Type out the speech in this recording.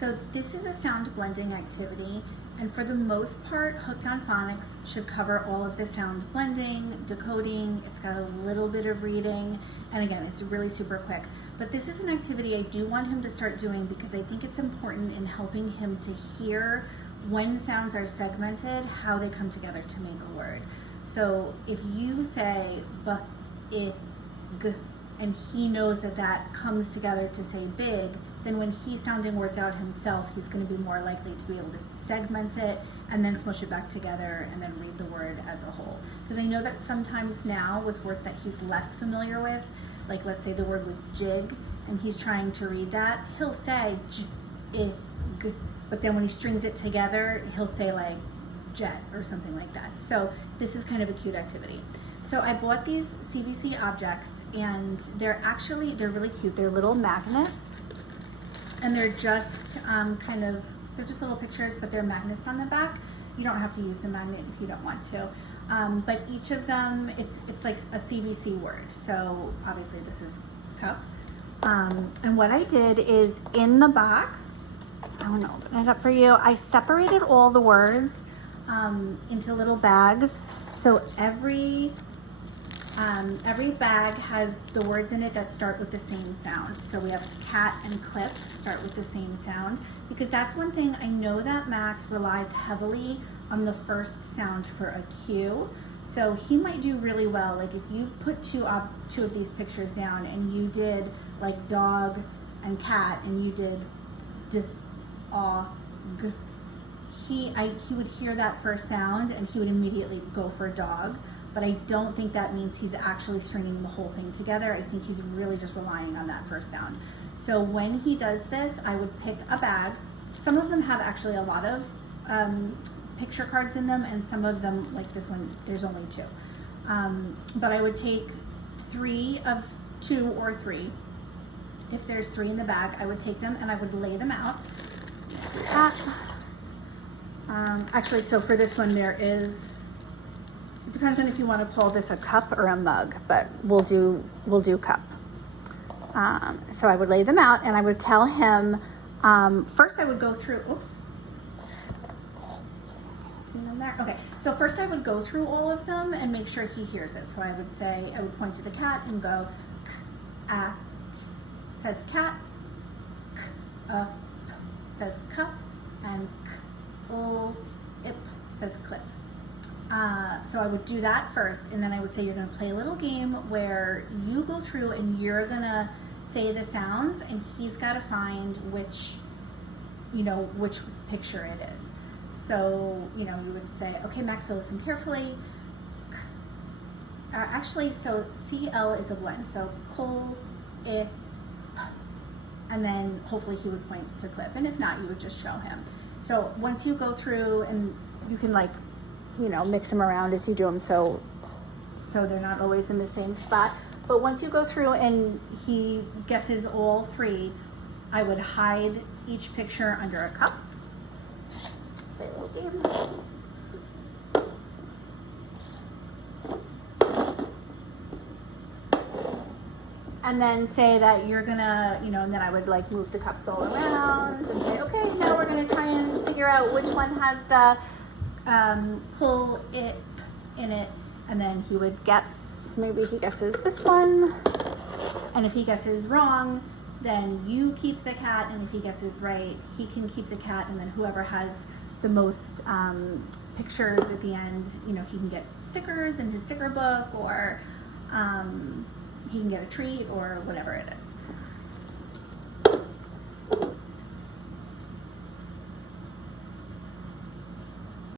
So this is a sound blending activity, and for the most part, Hooked on Phonics should cover all of the sound blending, decoding. It's got a little bit of reading, and again, it's really super quick. But this is an activity I do want him to start doing because I think it's important in helping him to hear when sounds are segmented, how they come together to make a word. So if you say b, I, g, and he knows that that comes together to say big, then when he's sounding words out himself, he's going to be more likely to be able to segment it and then smush it back together and then read the word as a whole. Because I know that sometimes now with words that he's less familiar with, like let's say the word was jig and he's trying to read that, he'll say j, I, g, but then when he strings it together, he'll say like jet or something like that. So this is kind of a cute activity. So I bought these CVC objects, and they're really cute. They're little magnets, and they're just they're just little pictures, but they're magnets on the back. You don't have to use the magnet if you don't want to. But each of them, it's like a CVC word. So obviously this is cup. And what I did is in the box, I want to open it up for you. I separated all the words into little bags. So every bag has the words in it that start with the same sound. So we have cat and clip start with the same sound, because that's one thing I know that Max relies heavily on the first sound for a cue. So he might do really well. Like if you put two of these pictures down and you did like dog and cat and you did d, aw, g, he would hear that first sound and he would immediately go for dog. But I don't think that means he's actually stringing the whole thing together. I think he's really just relying on that first sound. So when he does this, I would pick a bag. Some of them have actually a lot of picture cards in them, and some of them, like this one, there's only 2. But I would take 3 of 2 or 3. If there's 3 in the bag, I would take them and I would lay them out. Actually, so for this one, there is, it depends on if you want to call this a cup or a mug, but we'll do cup. So I would lay them out and I would tell him, first I would go through, oops. See them there? Okay, so first I would go through all of them and make sure he hears it. So I would point to the cat and go, k, a, t, says cat, k, p, says cup, and k, l, ip, says clip. So I would do that first, and then I would say you're going to play a little game where you go through and you're going to say the sounds, and he's got to find which picture it is. So, you would say, okay, Max, so listen carefully. So CL is a blend. So cl, I, p, and then hopefully he would point to clip, and if not, you would just show him. So once you go through, and you can mix them around as you do them, so they're not always in the same spot. But once you go through and he guesses all 3, I would hide each picture under a cup. Play a little game. And then say that you're gonna, and then I would move the cups all around and say, okay, now we're gonna try and figure out which one has the pull it in it, and then he would guess. Maybe he guesses this one, and if he guesses wrong, then you keep the cat, and if he guesses right, he can keep the cat, and then whoever has the most pictures at the end, he can get stickers in his sticker book, or he can get a treat, or whatever it is.